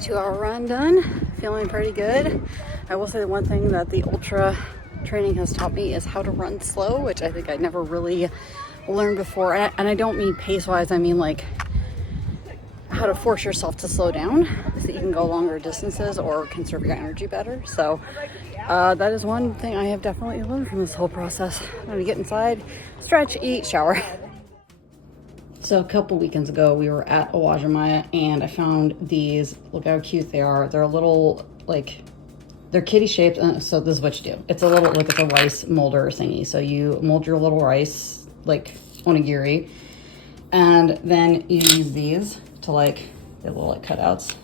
2-hour run done, feeling pretty good. I will say the one thing that the ultra training has taught me is how to run slow, which I think I never really learned before. And I don't mean pace wise, I mean like how to force yourself to slow down so that you can go longer distances or conserve your energy better. So that is one thing I have definitely learned from this whole process. I'm gonna get inside, stretch, eat, shower. So a couple weekends ago, we were at Uwajimaya and I found these. Look how cute they are. They're a little, like, they're kitty shaped. So this is what you do. It's a little, like, it's a rice molder thingy. So you mold your little rice, like onigiri, and then you use these to, like, they're little, like, cutouts.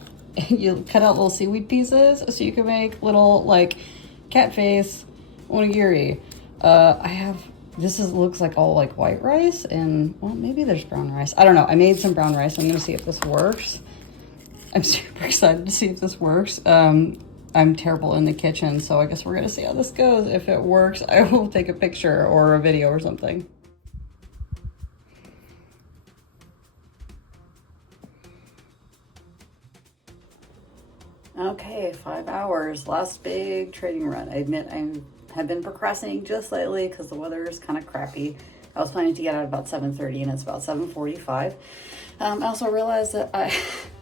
You cut out little seaweed pieces so you can make little, like, cat face onigiri. This looks like all like white rice, and well, maybe there's brown rice. I don't know. I made some brown rice. I'm gonna see if this works. I'm super excited to see if this works. I'm terrible in the kitchen, so I guess we're gonna see how this goes. If it works, I will take a picture or a video or something. Okay, 5 hours, last big training run. I admit I have been procrastinating just slightly because the weather is kind of crappy. I was planning to get out about 7:30 and it's about 7:45. I also realized that I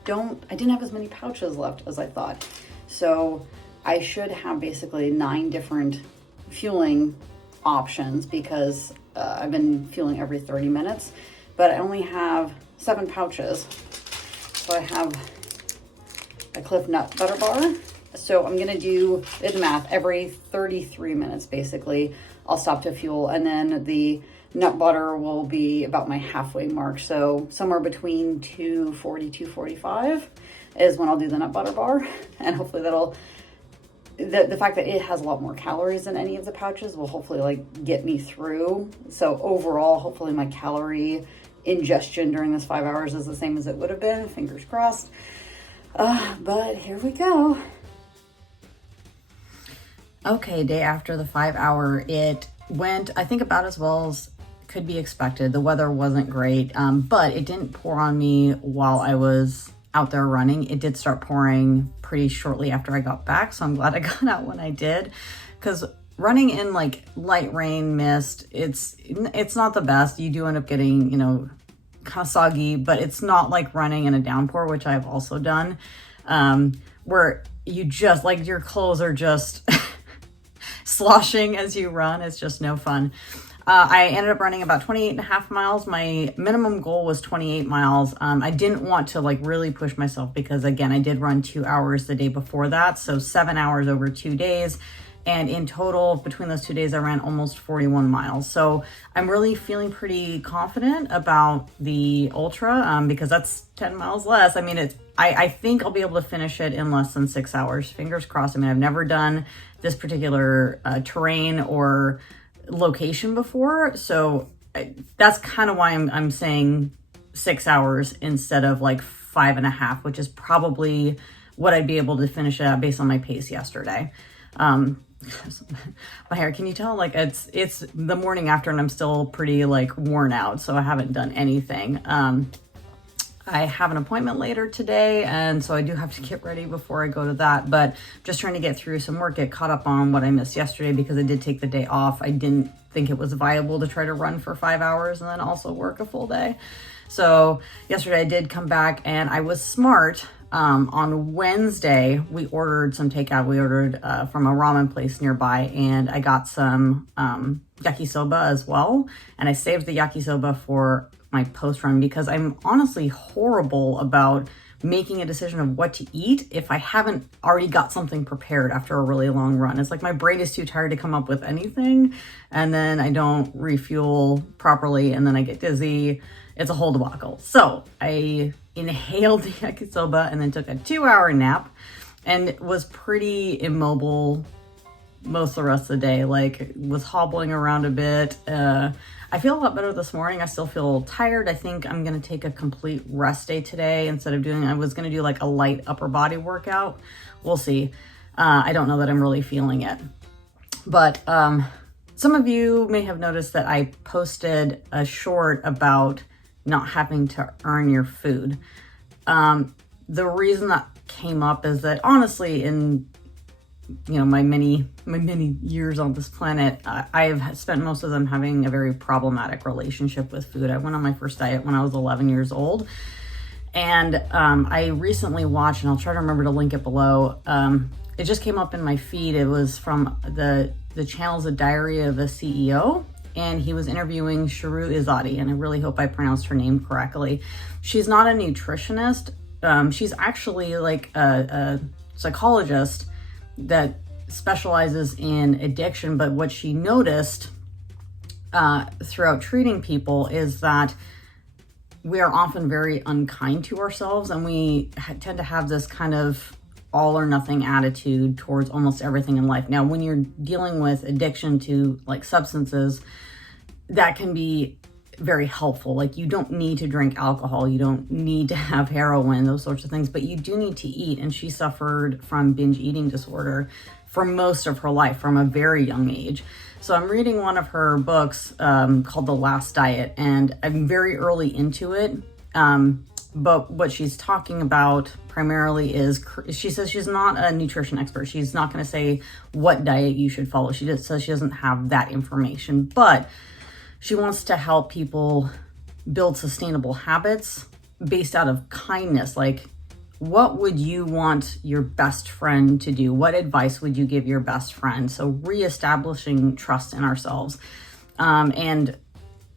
didn't have as many pouches left as I thought. So I should have basically 9 different fueling options because I've been fueling every 30 minutes, but I only have 7 pouches. So I have a Clif Nut Butter Bar. So I'm gonna do the math every 33 minutes basically. I'll stop to fuel, and then the nut butter will be about my halfway mark. So somewhere between 240, 245 is when I'll do the nut butter bar. And hopefully the fact that it has a lot more calories than any of the pouches will hopefully like get me through. So overall, hopefully my calorie ingestion during this 5 hours is the same as it would have been, fingers crossed. But here we go. Okay, day after the 5 hour, it went, I think, about as well as could be expected. The weather wasn't great, but it didn't pour on me while I was out there running. It did start pouring pretty shortly after I got back, so I'm glad I got out when I did, because running in like light rain, mist, it's not the best. You do end up getting, kind of soggy, but it's not like running in a downpour, which I've also done, where you just, like, your clothes are just sloshing as you run. It's just no fun. I ended up running about 28.5 miles. My minimum goal was 28 miles. I didn't want to like really push myself because, again, I did run 2 hours the day before that. So 7 hours over 2 days. And in total, between those 2 days, I ran almost 41 miles. So I'm really feeling pretty confident about the ultra because that's 10 miles less. I mean, I think I'll be able to finish it in less than 6 hours. Fingers crossed. I mean, I've never done this particular terrain or location before. So that's kind of why I'm saying 6 hours instead of like 5.5, which is probably what I'd be able to finish it at based on my pace yesterday. My hair, can you tell? Like it's the morning after and I'm still pretty like worn out, so I haven't done anything. I have an appointment later today, and so I do have to get ready before I go to that, but just trying to get through some work, get caught up on what I missed yesterday because I did take the day off. I didn't think it was viable to try to run for 5 hours and then also work a full day. So yesterday I did come back and I was smart. On Wednesday, we ordered some takeout. We ordered from a ramen place nearby, and I got some yakisoba as well. And I saved the yakisoba for my post run because I'm honestly horrible about making a decision of what to eat if I haven't already got something prepared after a really long run. It's like my brain is too tired to come up with anything, and then I don't refuel properly, and then I get dizzy. It's a whole debacle. So I inhaled the yakisoba and then took a 2-hour nap and was pretty immobile most of the rest of the day. Like, was hobbling around a bit. I feel a lot better this morning. I still feel tired. I think I'm going to take a complete rest day today instead of I was going to do like a light upper body workout. We'll see. I don't know that I'm really feeling it. But some of you may have noticed that I posted a short about not having to earn your food. The reason that came up is that honestly, in my many years on this planet, I've spent most of them having a very problematic relationship with food. I went on my first diet when I was 11 years old. And I recently watched, and I'll try to remember to link it below. It just came up in my feed. It was from the channel's A Diary of a CEO. And he was interviewing Shahroz Izadi. And I really hope I pronounced her name correctly. She's not a nutritionist. She's actually like a psychologist that specializes in addiction, but what she noticed throughout treating people is that we are often very unkind to ourselves, and we tend to have this kind of all or nothing attitude towards almost everything in life. Now, when you're dealing with addiction to like substances, that can be very helpful. Like, you don't need to drink alcohol, you don't need to have heroin, those sorts of things, but you do need to eat. And she suffered from binge eating disorder for most of her life from a very young age. So I'm reading one of her books called The Last Diet, and I'm very early into it. But what she's talking about primarily is, she says she's not a nutrition expert. She's not going to say what diet you should follow. She just says she doesn't have that information, but she wants to help people build sustainable habits based out of kindness. Like, what would you want your best friend to do? What advice would you give your best friend? So reestablishing trust in ourselves. And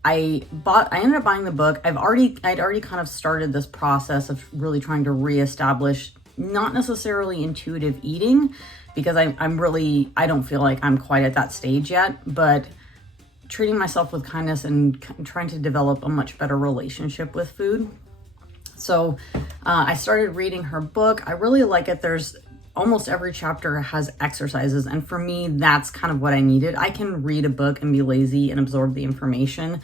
I ended up buying the book. I'd already kind of started this process of really trying to reestablish, not necessarily intuitive eating, because I don't feel like I'm quite at that stage yet, but treating myself with kindness and trying to develop a much better relationship with food. So I started reading her book. I really like it. There's almost every chapter has exercises. And for me, that's kind of what I needed. I can read a book and be lazy and absorb the information.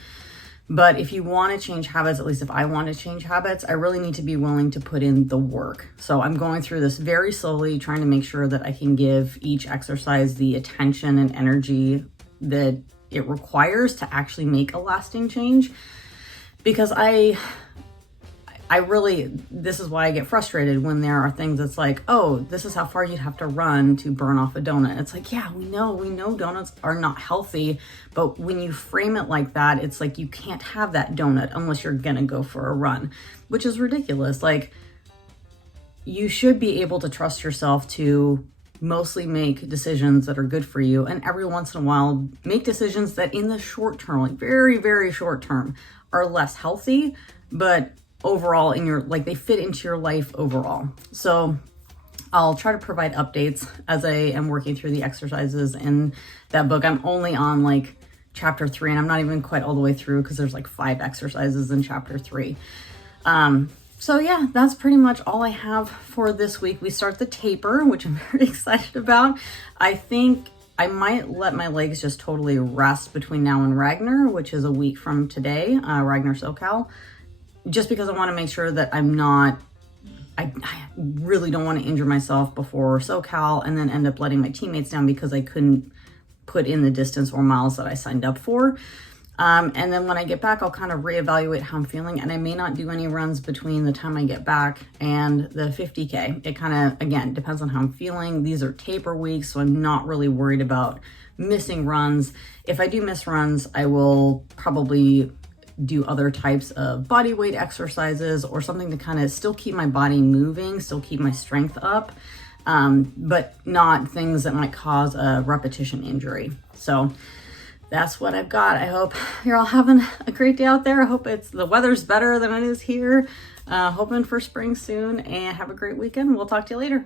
But if you want to change habits, at least if I want to change habits, I really need to be willing to put in the work. So I'm going through this very slowly, trying to make sure that I can give each exercise the attention and energy that it requires to actually make a lasting change. Because I really, this is why I get frustrated when there are things that's like, oh, this is how far you'd have to run to burn off a donut. It's like, yeah, we know donuts are not healthy, but when you frame it like that, it's like you can't have that donut unless you're gonna go for a run, which is ridiculous. Like, you should be able to trust yourself to mostly make decisions that are good for you, and every once in a while make decisions that in the short term, like very, very short term, are less healthy, but overall they fit into your life overall. So I'll try to provide updates as I am working through the exercises in that book. I'm only on like chapter 3, and I'm not even quite all the way through because there's like 5 exercises in chapter 3. So yeah, that's pretty much all I have for this week. We start the taper, which I'm very excited about. I think I might let my legs just totally rest between now and Ragnar, which is a week from today, Ragnar SoCal, just because I want to make sure that I really don't want to injure myself before SoCal and then end up letting my teammates down because I couldn't put in the distance or miles that I signed up for. And then when I get back, I'll kind of reevaluate how I'm feeling, and I may not do any runs between the time I get back and the 50K. It kind of, again, depends on how I'm feeling. These are taper weeks, so I'm not really worried about missing runs. If I do miss runs, I will probably do other types of body weight exercises or something to kind of still keep my body moving, still keep my strength up, but not things that might cause a repetition injury. So that's what I've got. I hope you're all having a great day out there. I hope the weather's better than it is here. Hoping for spring soon, and have a great weekend. We'll talk to you later.